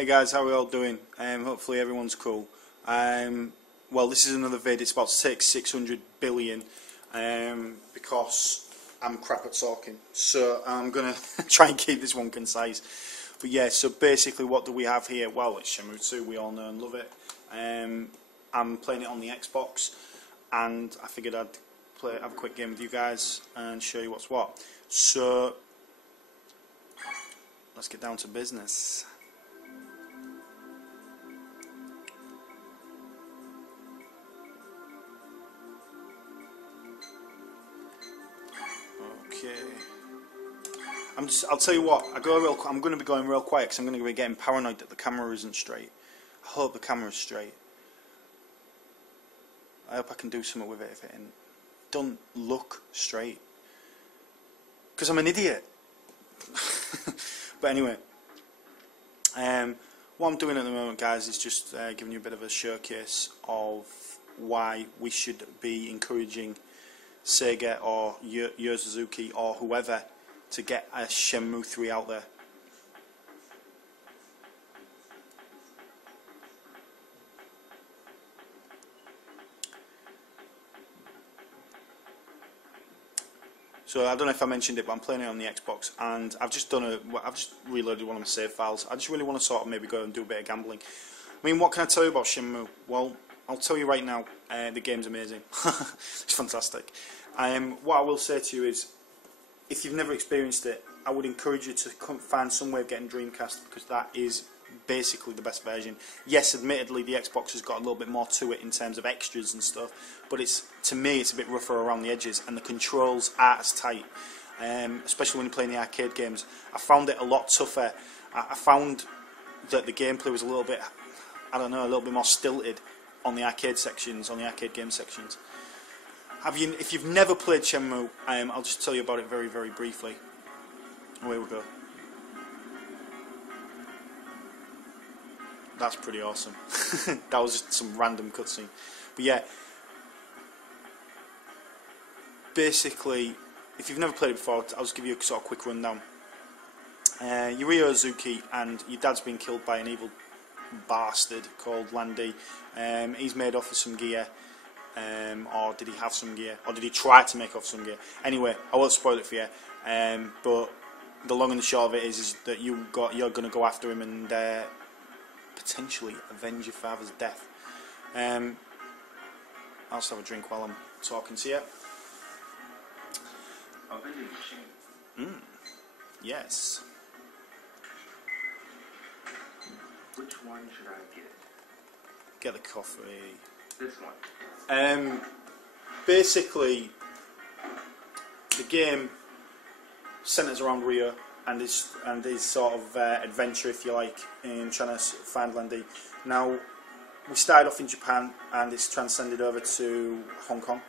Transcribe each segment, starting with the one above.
Hey guys, how are we all doing? Hopefully everyone's cool. Well, this is another vid. It's about 600 billion because I'm crap at talking. So I'm going to try and keep this one concise. But yeah, so basically what do we have here? Well, it's Shenmue 2, we all know and love it. I'm playing it on the Xbox and I figured I'd have a quick game with you guys and show you what's what. So let's get down to business. Okay. I'll tell you what. I'm going to be going real quiet because I'm going to be getting paranoid that the camera isn't straight. I hope the camera's straight. I hope I can do something with it if it don't look straight. Because I'm an idiot. But anyway, what I'm doing at the moment, guys, is just giving you a bit of a showcase of why we should be encouraging Sega or Yu Suzuki or whoever to get a Shenmue 3 out there. So I don't know if I mentioned it, but I'm playing it on the Xbox, and I've just reloaded one of my save files. I just really want to sort of maybe go and do a bit of gambling. I mean, what can I tell you about Shenmue? Well, I'll tell you right now, the game's amazing. It's fantastic. What I will say to you is, if you've never experienced it, I would encourage you to find some way of getting Dreamcast, because that is basically the best version. Yes, admittedly, the Xbox has got a little bit more to it in terms of extras and stuff, but to me, it's a bit rougher around the edges, and the controls aren't as tight, especially when you're playing the arcade games. I found it a lot tougher. I found that the gameplay was a little bit, I don't know, a little bit more stilted on the arcade sections, on the arcade game sections. If you've never played Shenmue, I'll just tell you about it very, very briefly. Away we go. That's pretty awesome. That was just some random cutscene. But yeah, basically, if you've never played it before, I'll just give you a sort of quick rundown. You're Yu Suzuki, and your dad's been killed by an evil bastard called Landy. He's made off with some gear. Or did he have some gear? Or did he try to make off some gear? Anyway, I won't spoil it for you. But the long and the short of it is that you're going to go after him and potentially avenge your father's death. I'll just have a drink while I'm talking to you. Yes. Which one should I get? Get the coffee. This one. Basically, the game centres around Rio and his sort of adventure, if you like, in trying to find Landy. Now, we started off in Japan, and it's transcended over to Hong Kong,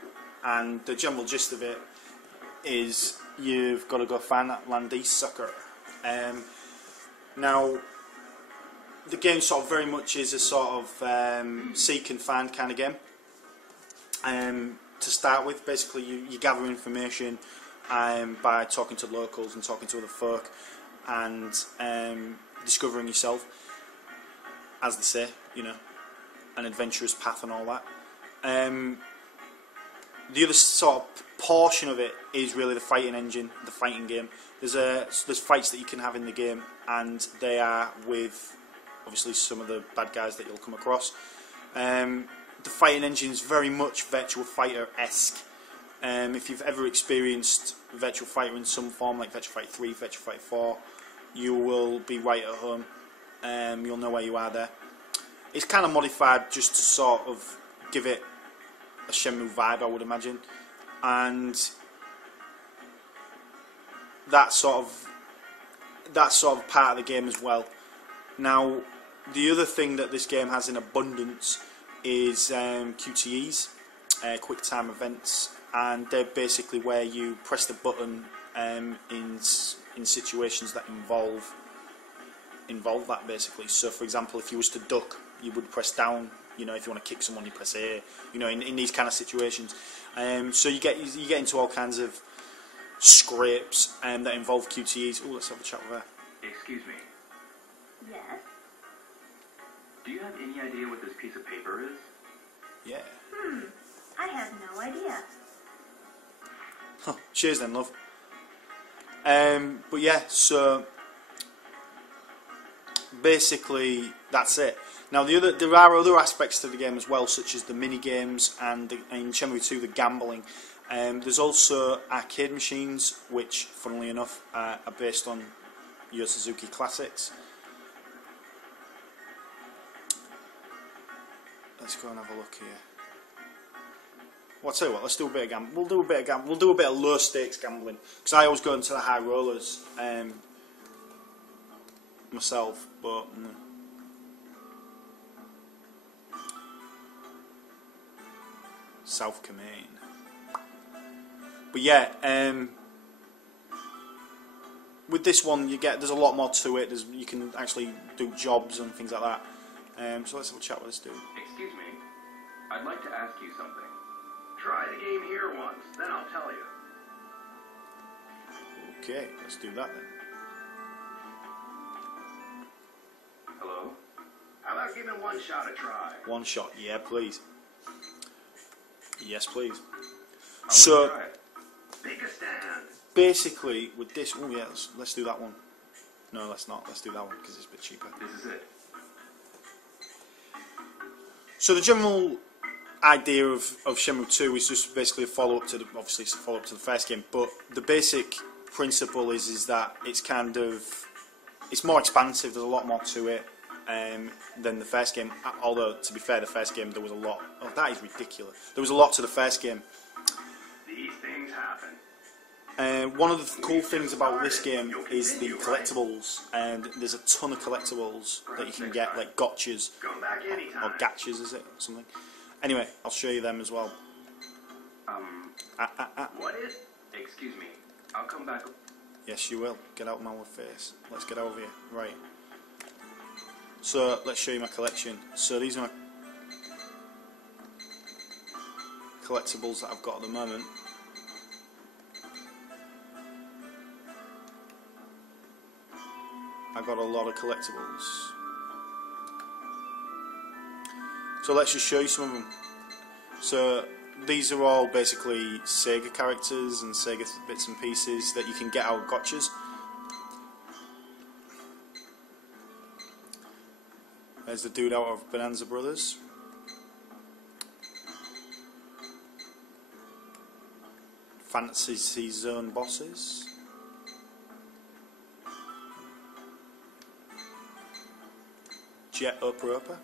and the general gist of it is you've got to go find that Landy sucker. Now, the game sort of very much is a sort of seek and find kind of game. To start with, basically you gather information by talking to locals and talking to other folk and discovering yourself, as they say, you know, an adventurous path and all that. The other sort of portion of it is really the fighting engine, the fighting game. There's fights that you can have in the game, and they are with obviously some of the bad guys that you'll come across. The fighting engine is very much Virtua Fighter-esque. If you've ever experienced Virtua Fighter in some form, like Virtua Fighter 3, Virtua Fighter 4, you will be right at home. You'll know where you are there. It's kind of modified just to sort of give it a Shenmue vibe, I would imagine. And that sort of part of the game as well. Now, the other thing that this game has in abundance is QTEs, quick time events, and they're basically where you press the button in situations that involve that, basically. So, for example, if you was to duck, you would press down. You know, if you want to kick someone, you press A. You know, in these kind of situations. So you get into all kinds of scrapes that involve QTEs. Oh, let's have a chat with her. Excuse me. Yes? Do you have any idea what this piece of paper is? Yeah. I have no idea. Huh, cheers then, love. But yeah, so basically that's it. Now there are other aspects to the game as well, such as the mini games and in Shenmue II the gambling. There's also arcade machines, which, funnily enough, are based on Yu Suzuki classics. Let's go and have a look here. Well, I'll tell you what, let's do a bit of gambling. We'll do a bit of gambling. We'll do a bit of low stakes gambling, because I always go into the high rollers myself, but South Command. But yeah, with this one there's a lot more to it. You can actually do jobs and things like that. So let's have a chat with this dude. Excuse me. I'd like to ask you something. Try the game here once, then I'll tell you. Okay, let's do that then. Hello? How about giving one shot a try? One shot, yeah, please. Yes, please. I So want to try it. Take a stand. basically, with this, oh yeah, let's do that one. No, let's not. Let's do that one because it's a bit cheaper. This is it. So the general idea of Shenmue 2 is just basically a follow-up to obviously it's a follow-up to the first game, but the basic principle is that it's kind of, it's more expansive. There's a lot more to it than the first game. Although, to be fair, the first game there was a lot. Oh, that is ridiculous. There was a lot to the first game. These things happen. One of the cool things about this game is the collectibles, and there's a ton of collectibles that you can get, like gotchas, Come back anytime. or gachas, is it, or something? Anyway, I'll show you them as well. What is? Excuse me. I'll come back. Yes, you will. Get out of my face. Let's get over here. Right. So, let's show you my collection. So, these are my collectibles that I've got at the moment. I've got a lot of collectibles. So let's just show you some of them. So these are all basically Sega characters and Sega bits and pieces that you can get out of gotchas. There's the dude out of Bonanza Brothers. Fantasy Zone bosses. Jet Opa.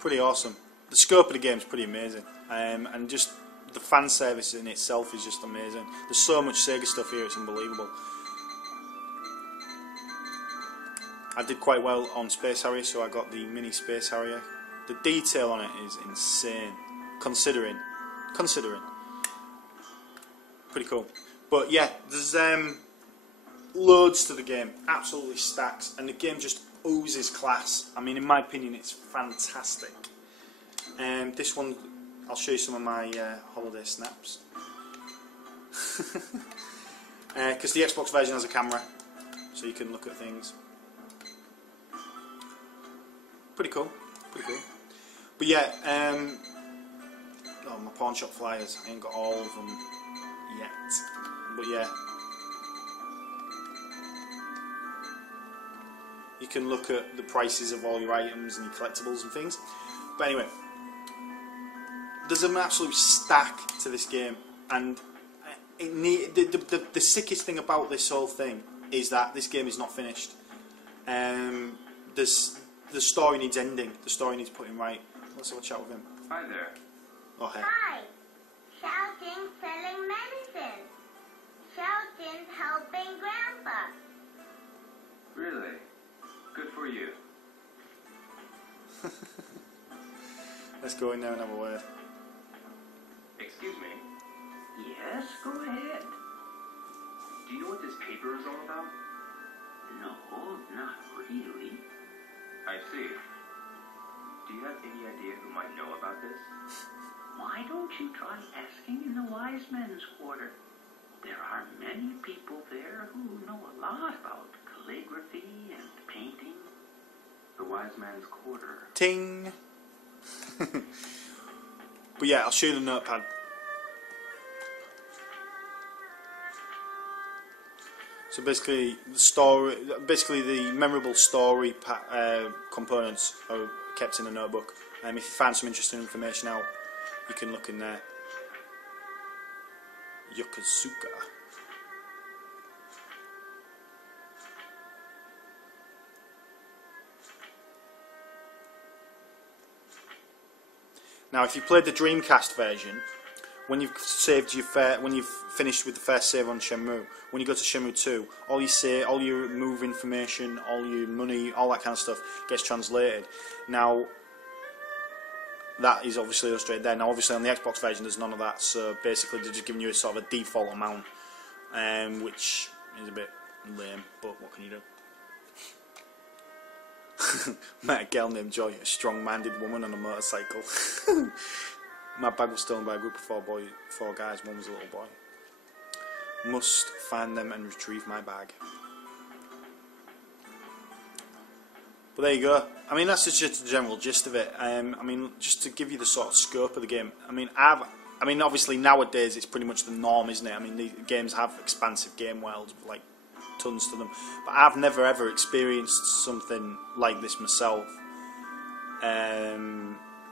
Pretty awesome. The scope of the game is pretty amazing, and just the fan service in itself is just amazing. There's so much Sega stuff here, it's unbelievable. I did quite well on Space Harrier, so I got the mini Space Harrier. The detail on it is insane, considering. Pretty cool. But yeah, there's loads to the game, absolutely stacks, and the game just oozes class. I mean, in my opinion, it's fantastic. This one, I'll show you some of my holiday snaps. Because the Xbox version has a camera, so you can look at things. Pretty cool. But yeah, oh, my pawn shop flyers. I ain't got all of them yet. But yeah. You can look at the prices of all your items and your collectibles and things. But anyway, there's an absolute stack to this game, and the sickest thing about this whole thing is that this game is not finished. The story needs ending. The story needs putting right. Let's have a chat with him. Hi there. Oh, hey. Hi. Shouting selling medicine. Shouting helping Grandpa. Really? Good for you. Let's go in there and have a word. Excuse me. Yes, go ahead. Do you know what this paper is all about? No, not really. I see. Do you have any idea who might know about this? Why don't you try asking in the wise men's quarter? There are many people there who know a lot about calligraphy and painting. The wise man's quarter. Ting! But yeah, I'll show you the notepad. So basically, the memorable story components are kept in a notebook. If you find some interesting information out, you can look in there. Yokosuka. Now, if you played the Dreamcast version, when you've finished with the first save on Shenmue, when you go to Shenmue 2, all your move information, all your money, all that kind of stuff gets translated. Now, that is obviously illustrated there. Now, obviously on the Xbox version, there's none of that. So basically, they're just giving you a sort of a default amount, which is a bit lame. But what can you do? Met a girl named Joy, a strong-minded woman on a motorcycle. My bag was stolen by a group of four guys. One was a little boy. Must find them and retrieve my bag. But there you go. I mean, that's just the general gist of it. I mean, just to give you the sort of scope of the game. I mean, obviously nowadays it's pretty much the norm, isn't it? I mean, the games have expansive game worlds, like tons to them. But I've never ever experienced something like this myself.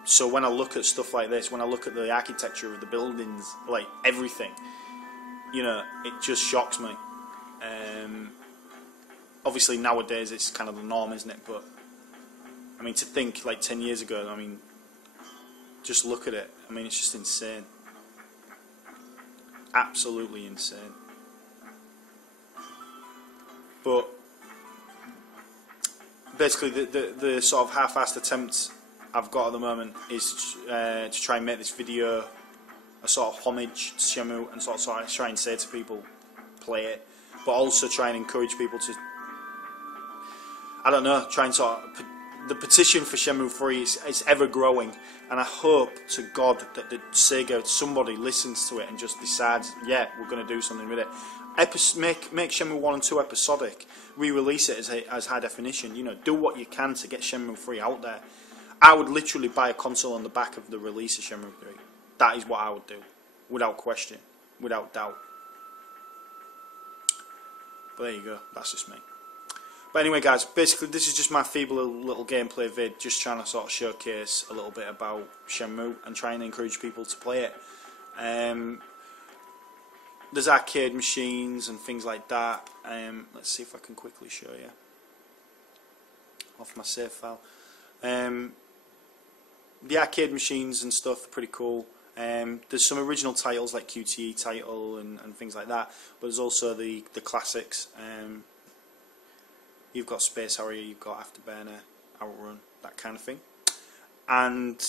So when I look at stuff like this, when I look at the architecture of the buildings, like everything, you know, it just shocks me. Obviously nowadays it's kind of the norm, isn't it? But I mean, to think like 10 years ago, I mean, just look at it. I mean, it's just insane. Absolutely insane. But basically the sort of half-assed attempt I've got at the moment is to try and make this video a sort of homage to Shenmue and sort of try and say to people, play it, but also try and encourage people to, I don't know, try and sort of, the petition for Shenmue 3 is ever growing, and I hope to God that the Sega, somebody listens to it and just decides, yeah, we're going to do something with it. Make Shenmue 1 and 2 episodic, re-release it as high definition, you know, do what you can to get Shenmue 3 out there. I would literally buy a console on the back of the release of Shenmue 3. That is what I would do, without question, without doubt. But there you go, that's just me. But anyway guys, basically this is just my feeble little gameplay vid, just trying to sort of showcase a little bit about Shenmue and try and encourage people to play it. There's arcade machines and things like that. Let's see if I can quickly show you off my save file. The arcade machines and stuff are pretty cool. There's some original titles like QTE title and things like that, but there's also the classics. You've got Space Harrier, you've got Afterburner, Outrun, that kind of thing, and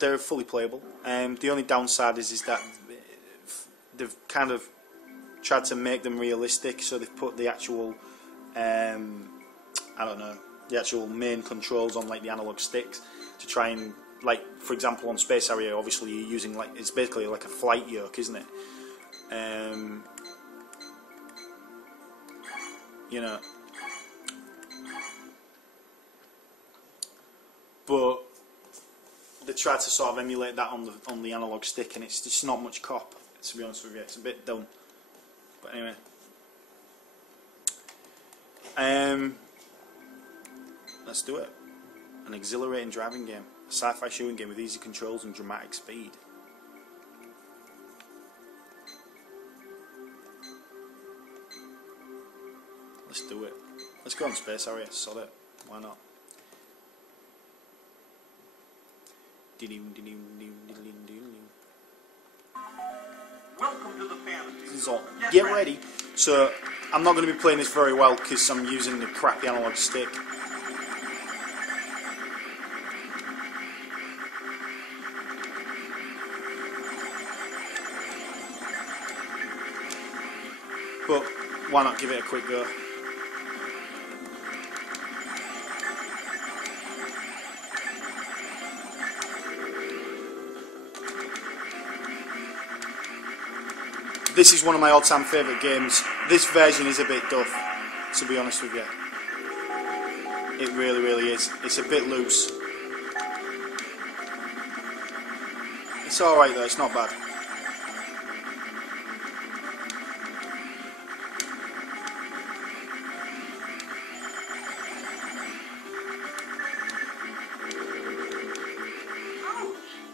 they're fully playable. The only downside is that they've kind of tried to make them realistic, so they've put the actual I don't know, the actual main controls on like the analog sticks to try and, like, for example on Space Harrier, obviously you're using, like, it's basically like a flight yoke, isn't it? You know, but they try to sort of emulate that on the analog stick, and it's just not much cop, to be honest with you. It's a bit dumb, but anyway. Let's do it. An exhilarating driving game, a sci-fi shooting game with easy controls and dramatic speed. Let's do it. Let's go on Space Harrier, sod it. Why not? Welcome to the fantasy. This is all. Get ready. So I'm not going to be playing this very well because I'm using the crappy analog stick. But why not give it a quick go? This is one of my all-time favourite games. This version is a bit duff. to be honest with you. It really, really is. It's a bit loose. It's alright though, it's not bad.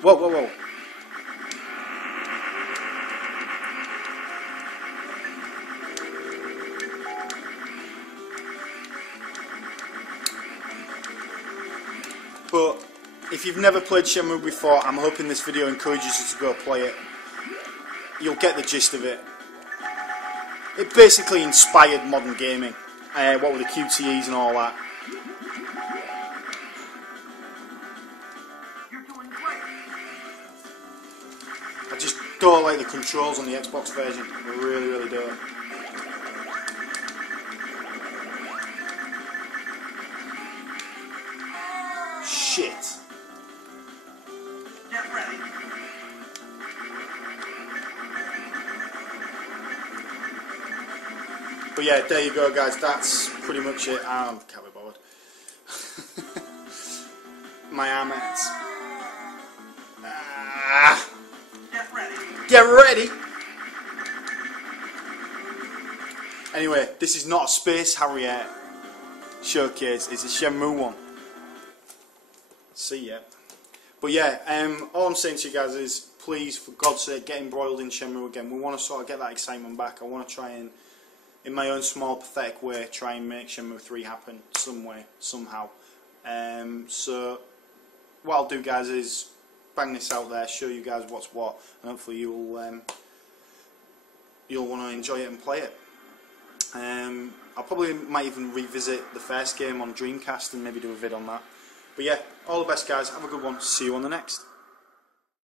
Whoa, whoa, whoa. But if you've never played Shenmue before, I'm hoping this video encourages you to go play it. You'll get the gist of it. It basically inspired modern gaming. What with the QTEs and all that. You're doing great. I just don't like the controls on the Xbox version. I really, really don't. Shit. Get ready. But yeah, there you go guys, that's pretty much it. I can't be bothered. My arm hurts. Get ready. Get ready! Anyway, this is not a Space Harrier showcase, it's a Shenmue one. See ya. But yeah, all I'm saying to you guys is, please, for God's sake, get embroiled in Shenmue again. We want to sort of get that excitement back. I want to try and, in my own small, pathetic way, try and make Shenmue 3 happen some way, somehow. So, what I'll do, guys, is bang this out there, show you guys what's what, and hopefully you'll want to enjoy it and play it. I probably might even revisit the first game on Dreamcast and maybe do a vid on that. But yeah, all the best guys, have a good one, see you on the next.